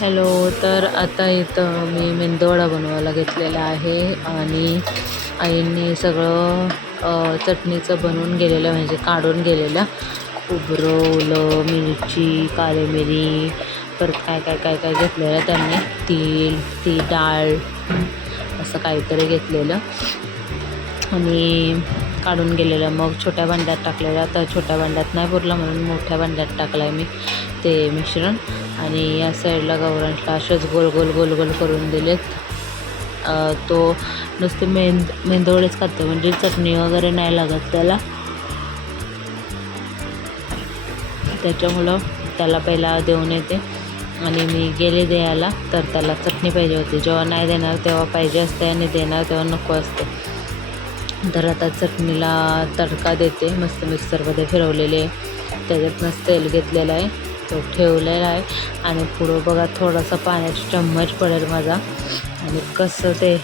Hello तर आता इथं मी मेंदूवडा बनवायला घेतलेला आहे आणि आईंनी सगळं चटणीचं बनवून गेलेलं म्हणजे काढून गेलेलं. खोबरं ओलं मिरची काळी मिरी परत काय काय काय काय घेतलेलं त्यांनी. तीळ ती डाळ असं काहीतरी घेतलेलं. आणि काढून गेलेलं. मग छोट्या भांड्यात टाकलेलं. तर छोट्या भांड्यात नाही पुरलं म्हणून मोठ्या भांड्यात टाकलं आहे मी ते मिश्रण. आणि या साईडला गौरांशला असेच गोल गोल गोल गोल करून दिलेत. तो नुसते मेंद मेंदवडेच खाते म्हणजे चटणी वगैरे नाही लागत त्याला. त्याच्यामुळं त्याला पहिला देऊन येते. आणि मी गेले द्यायला तर त्याला चटणी पाहिजे होती. जेव्हा नाही देणार तेव्हा पाहिजे असते आणि देणार तेव्हा नको असते. तर आता चटणीला तडका देते. मस्त मिक्सरमध्ये फिरवलेले. त्याच्यातनंच तेल घेतलेलं आहे. तो ठेवलेला आहे. आणि पुढं बघा थोडासा पाण्याचा चम्मच पडेल माझा. आणि कसं ते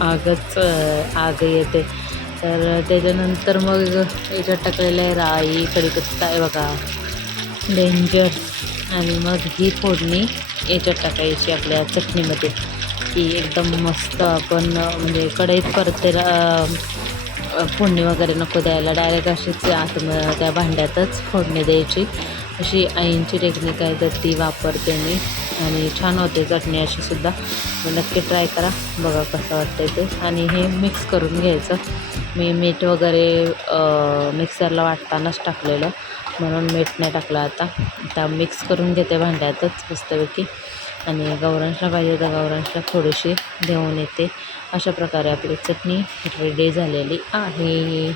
आगच आग येते. तर त्याच्यानंतर मग याच्यात टाकलेलं आहे राई कढीपत्ता आहे बघा. डेंजर. आणि मग ही फोडणी याच्यात टाकायची आपल्या चटणीमध्ये. की एकदम मस्त आपण म्हणजे कढईत परत ते फोडणी वगैरे नको द्यायला. डायरेक्ट अशीच आत त्या भांड्यातच फोडणी द्यायची. अशी आईंची टेक्निक आहे तर ती वापरते मी. आणि छान होते चटणी अशी सुद्धा. नक्की ट्राय करा. बघा कसं वाटतं ते. आणि हे मिक्स करून घ्यायचं. मी मीठ वगैरे मिक्सरला वाटतानाच टाकलेलं. म्हणून मीठ नाही टाकलं आता. आता मिक्स करून घेते भांड्यातच मस्तपैकी. आणि गौरांशला पाहिजे तर गौरांशला थोडीशी देऊन येते. अशा प्रकारे आपली चटणी रेडी झालेली आहे.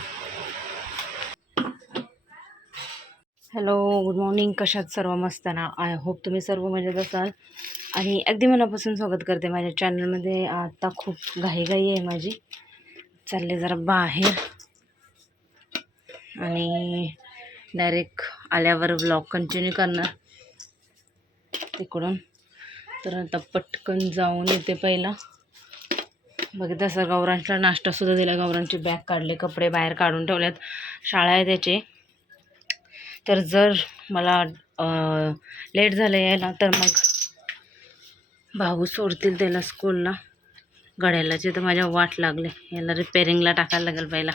Hello good morning. कशात सर्व मस्त ना? आय होप तुम्ही सर्व मजेत असाल. आणि अगदी मनापासून स्वागत करते माझ्या चॅनलमध्ये. आता खूप घाईघाई आहे माझी. चालले जरा बाहेर. आणि डायरेक्ट आल्यावर ब्लॉग कंटिन्यू करणार. तिकडून. तर आता पटकन जाऊन येते पहिला. बघितलं सर गौरांशला नाश्तासुद्धा दिला. गौरांची बॅग काढले कपडे बाहेर काढून ठेवल्यात शाळा आहे त्याचे. तर जर मला लेट झालं यायला तर मग भाऊ सोडतील त्याला स्कूलला गड्यालाचे तर माझ्या वाट लागले. याला रिपेरिंगला टाकायला लागेल पहिला.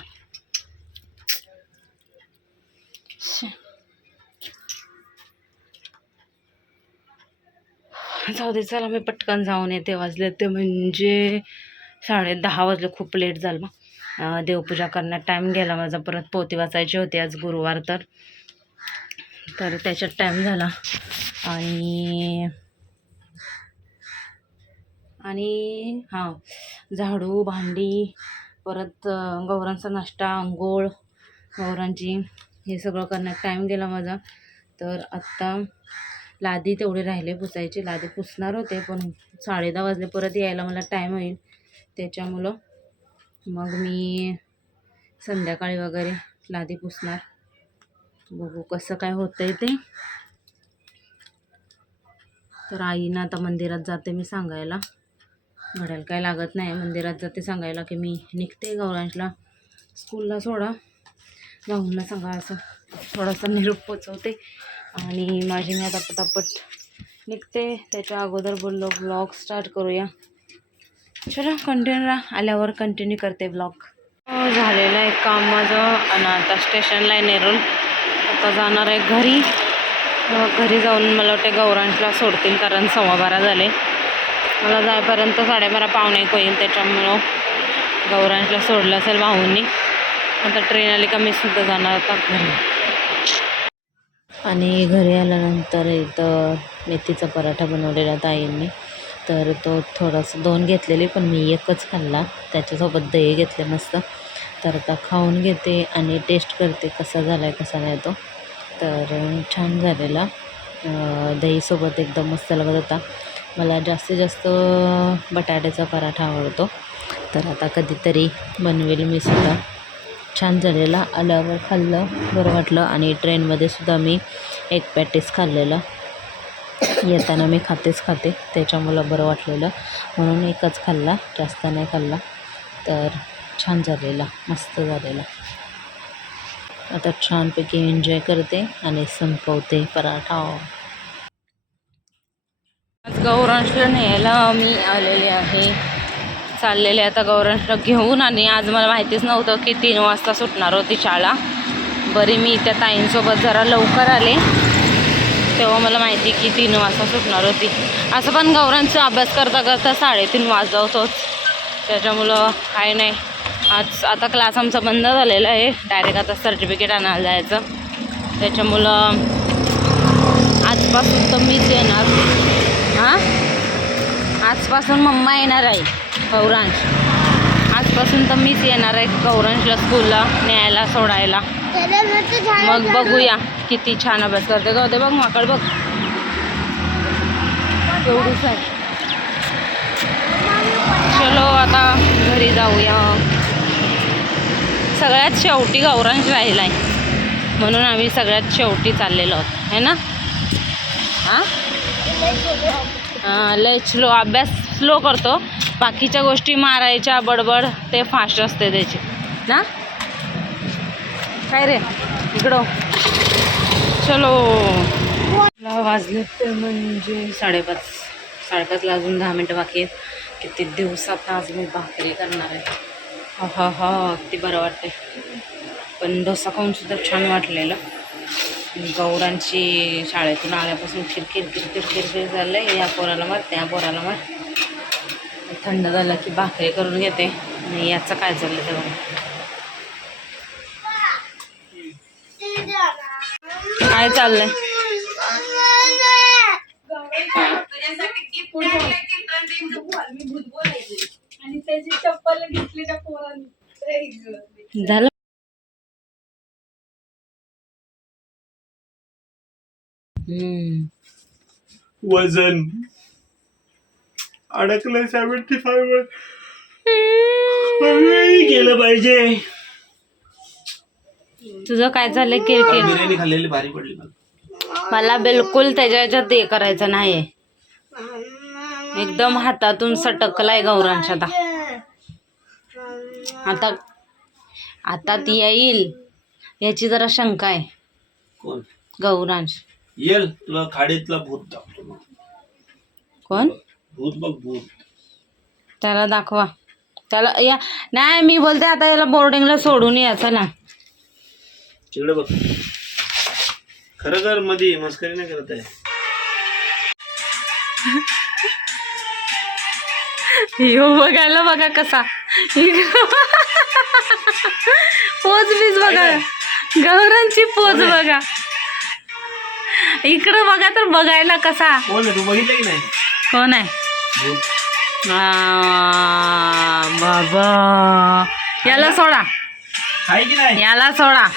जाऊ दे चला मी पटकन जाऊन येते वाजले ते म्हणजे साडे दहा वाजले खूप लेट झालं. मग देवपूजा करण्यात टाईम गेला माझा. परत पोती वाचायची होती आज गुरुवार तर. तर त्याच्यात टाईम झाला. आणि आणि हां झाडू भांडी परत गौरांचा नाश्ता आंघोळ गौरांची हे सगळं करण्यात टाईम गेला माझा. तर आत्ता लादी तेवढे राहिले पुसायचे. लादी पुसणार होते पण साडे दहा वाजले परत यायला मला टाईम होईल. त्याच्यामुळं मग मी संध्याकाळी वगैरे लादी पुसणार. बघू कसं काय होतंय ते. तर आईनं आता मंदिरात जाते मी सांगायला. घड्याला काय लागत नाही. मंदिरात जाते सांगायला की मी निघते गौरांशला. स्कूलला सोडा. राहुलला सांगा असं. थोडासा निरोप पोचवते. आणि माझी मी आता पटापट निघते. त्याच्या अगोदर बोललो ब्लॉग स्टार्ट करूया. चला कंटिन्यू राहा आल्यावर कंटिन्यू करते ब्लॉग. झालेलं आहे काम माझं. आणि आता स्टेशनला आहे नेरून आता जाणार आहे घरी. घरी जाऊन मला वाटते गौरांशला सोडतील कारण सव्वा बारा झाले. मला जायपर्यंत साडेबारा पाहुणे एक होईल त्याच्यामुळं गौरांशला सोडलं असेल भाऊंनी. आता ट्रेन आली का मी सुद्धा जाणार आता घरी. आणि घरी आल्यानंतर इथं मेथीचा पराठा बनवलेला ताईंनी. तर तो थोडासा दोन घेतलेले पण मी एकच खाल्ला. त्याच्यासोबत दही घेतले मस्त. तर आता खाऊन घेते आणि टेस्ट करते कसा झाला आहे कसा नाही तो. तर छान झालेला. दहीसोबत एकदम मस्त लागत होता. मला जास्तीत जास्त बटाट्याचा पराठा आवडतो. तर आता कधीतरी बनवेल मी सुद्धा. छान झालेला. आल्यावर खाल्लं बरं वाटलं. आणि ट्रेनमध्ये सुद्धा मी एक पॅटीस खाल्लेलं. येताना मी खातेच खाते. त्याच्यामुळं बरं वाटलेलं. म्हणून एकच खाल्ला. जास्त नाही खाल्ला. तर छान झालेला मस्त झालेला. आता छानपैकी एन्जॉय करते आणि संपवते पराठा. आज गौरांशला न्यायला मी आलेले आहे. चाललेले आता गौरांशला घेऊन आणि आज मला माहितीच नव्हतं की तीन वाजता सुटणार होती शाळा. बरी मी त्या ताईंसोबत जरा लवकर आले. तेव्हा मला माहिती की तीन वाजता सुटणार होती. असं पण गौरांचा अभ्यास करता करता साडेतीन वाजवतोच त्याच्यामुळं काय नाही. आज आता क्लास आमचा बंद झालेला आहे. डायरेक्ट आता सर्टिफिकेट आणायला जायचं. त्याच्यामुळं आजपासून तर मीच येणार. हां? आजपासून मम्मा येणार आहे गौरांश. आजपासून तर मीच येणार आहे गौरांशला स्कूलला न्यायला सोडायला. मग बघूया किती छान अभ्यास करते. गं बघ माकड बघ. एवढीच आहे. चलो आता घरी जाऊया. सगळ्यात शेवटी गौरांश राहिला आहे म्हणून आम्ही सगळ्यात शेवटी चाललेलो आहोत. है ना? हां? लय स्लो अभ्यास स्लो करतो. बाकीच्या गोष्टी मारायच्या बडबड ते फास्ट असते त्याची. ना? काय रे? इकडं हो. चलो. वाजले ते म्हणजे साडेपाच साडेपाचला अजून दहा मिनटं बाकी आहेत. किती दिवसात आज मी भाकरी करणार आहे. हा हा हा. किती बरं वाटते पण डोसा खाऊन सुद्धा छान वाटलेलं. गौरांची शाळेतून आल्यापासून किरकिर किरकिर किरकिर झालं या पोराला मार त्या पोराला मार. थंड झालं की भाकरी करून घेते. आणि याचं काय चाललं ते बघा. काय चाललंय? झालं? हम्म. वजन. अडकलं सेव्हन्टी फाईव्ह गेलं पाहिजे. तुझं काय झालंय? किरकिर बिर्याणी खाल्लेली भारी पडली मला. मला बिलकुल त्याच्या ह्याच्यात हे करायचं नाही एकदम हातातून सटकलाय गौरांश आता आता ती येईल. याची जरा शंका आहे. कोण? गौरांश. येल तुला खाडीतला भूत दाखवतो मग. कोण? भूत बघ भूत. त्याला दाखवा. त्याला या नाही मी बोलते आता याला बोर्डिंगला सोडून या चला. तिकडे बघ. खरं कर मध्ये मस्करी नाही करत आहे. यो बघायला बघा कसा. पोच बीज बघा. गौरांची पोच बघा. इकडं बघा तर बघायला कसा. कोण आहे? बाबा. याला सोडा. याला सोडा.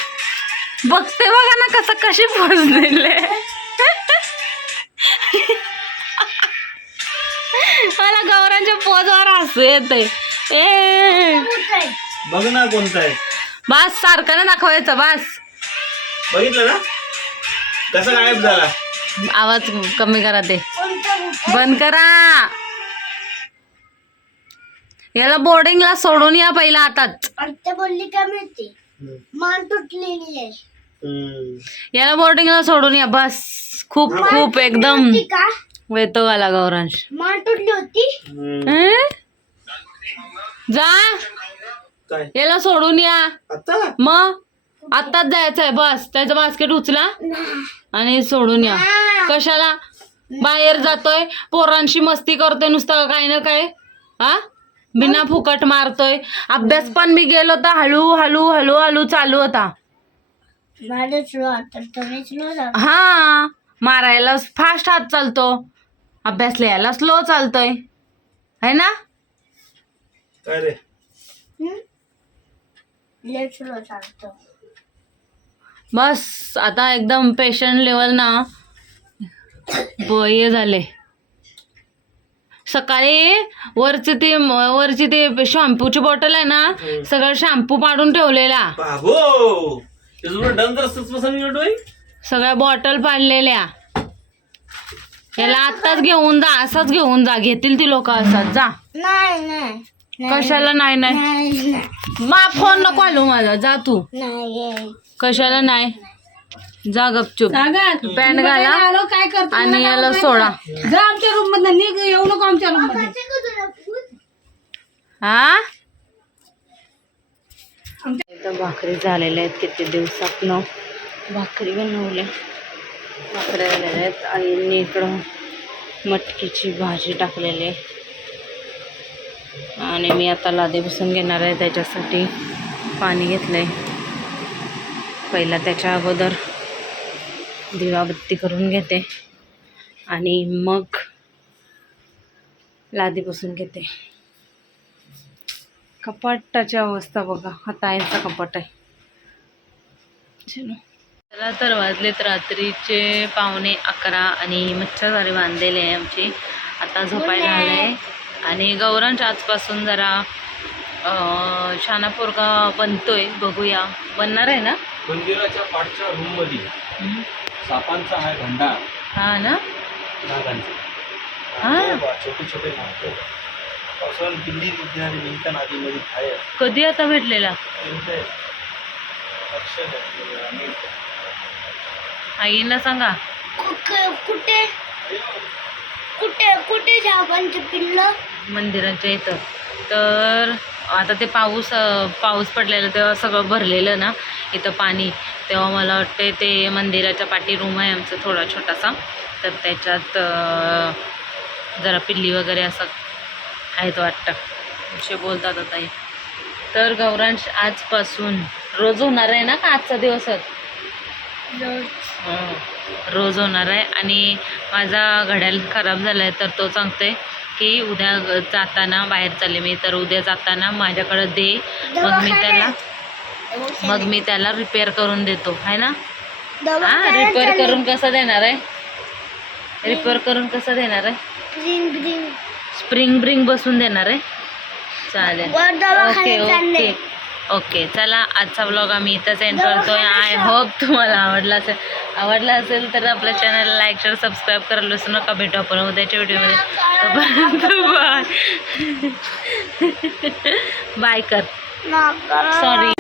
बघते बघा ना कसं कशी पोच दिले. मला गौरांच्या पोजवर हसू येते ए. बघ ना कोणता आहे. बस सारखं ना दाखवायचं बस. बघितलं ना? कसा गायब झाला? आवाज कमी करा ते. बंद करा. याला बोर्डिंगला सोडून या पहिला आताच आता बोलली का मिळते. मान तुटलेली आहे. याला बोर्डिंगला सोडून या बस. खूप खूप एकदम वेतो आला गौरांश. मान तुटली होती. हं? जा. काय? याला सोडून या. आता? मग? आत्ताच जायचंय बस. त्याचं बास्केट उचला आणि सोडून या. कशाला? बाहेर जातोय. पोरांशी मस्ती करतोय नुसतं काही ना काय हा? बिना फुकट मारतोय. अभ्यास पण मी गेलो तर हळू हळू हळू हळू चालू होता. हा. मारायला फास्ट हात चालतो. अभ्यास लिहायला स्लो चालतोय. है ना? काय रे? चालतो. बस आता एकदम पेशंट लेवल ना ब- हे झाले. सकाळी वरची ती वरची ती शॅम्पूची बॉटल आहे ना सगळं शॅम्पू पाडून ठेवलेला. बाबो! तुझं सगळ्या बॉटल पाडलेल्या. याला आत्ताच घेऊन जा असाच घेऊन जा घेतील ती लोक असाच जा. नाही नाही. कशाला नाही नाही. मा फोन नको आलो माझा जा तू. नाही. कशाला नाही? जा गपचूप सांगा पॅन्ट घाला आलो काय करतो आणि याला सोडा. जा आमच्या रूममध्ये निघ येऊ नको आमच्या रूममध्ये हा? इथं भाकरी झालेल्या आहेत किती दिवसातनं. भाकरी बनवल्या. भाकरी झालेल्या आहेत. आईंनी इकडं मटकीची भाजी टाकलेली आहे. आणि मी आता लादे बसून घेणार आहे त्याच्यासाठी पाणी घेतलं आहे पहिला त्याच्या अगोदर दिवाबत्ती करून घेते आणि मग लादी बसून घेते. कपाटाची अवस्था बघा हा ताईंचा कपाट आहे. चलो. चला तर वाजलेत रात्रीचे पावणे अकरा आणि मच्छरदारी बांधलेले आहे आमची. आता झोपायला आलं आहे आणि गौरांच आजपासून जरा अं, शाना पोरगा बनतोय बघूया. बनणार आहे ना? मंदिराच्या पाठच्या रूममध्ये हम्म. सापांचा आहे भंडार. हा ना? नागांचा. हा. छोटे छोटे नागतो पावसाळ्यात दिल्ली विज्ञानी मिंका नदीमध्ये आहे कधी आता भेटलेला. आईला सांगा. कुठे? कुठे कुठे कुठे झापांचे मंदिराच्या इथं. तर आता ते पाऊस पाऊस पडलेला तेव्हा सगळं भरलेलं ना इथं पाणी. तेव्हा मला वाटते ते मंदिराच्या पाठी रूम आहे आमचं थोडा छोटासा. तर त्याच्यात जरा पिल्ली वगैरे असं आहेत वाटतं. असे बोलतात आता तर गौरांश आजपासून रोज होणार आहे ना का आजचा दिवसच रोज होणार आहे. आणि माझा घड्याळ खराब झाला आहे तर तो सांगते की उद्या जाताना बाहेर चालले मी. तर उद्या जाताना माझ्याकडं दे. मग मी त्याला मग मी त्याला रिपेअर करून देतो. आहे ना? हा रिपेअर करून कसं देणार आहे? रिपेअर करून कसं देणार आहे? स्प्रिंग ब्रिंग बसून देणार आहे? चालेल. ओके ओके ओके चला आजचा ब्लॉग आम्ही इथंच एंड करतोय. आय होप तुम्हाला आवडला असेल. आवडला असेल तर आपल्या चॅनलला लाईक शेअर सबस्क्राईब करायला विसरू नका. भेटू आपण उद्याच्या व्हिडिओमध्ये बाय बाय कर सॉरी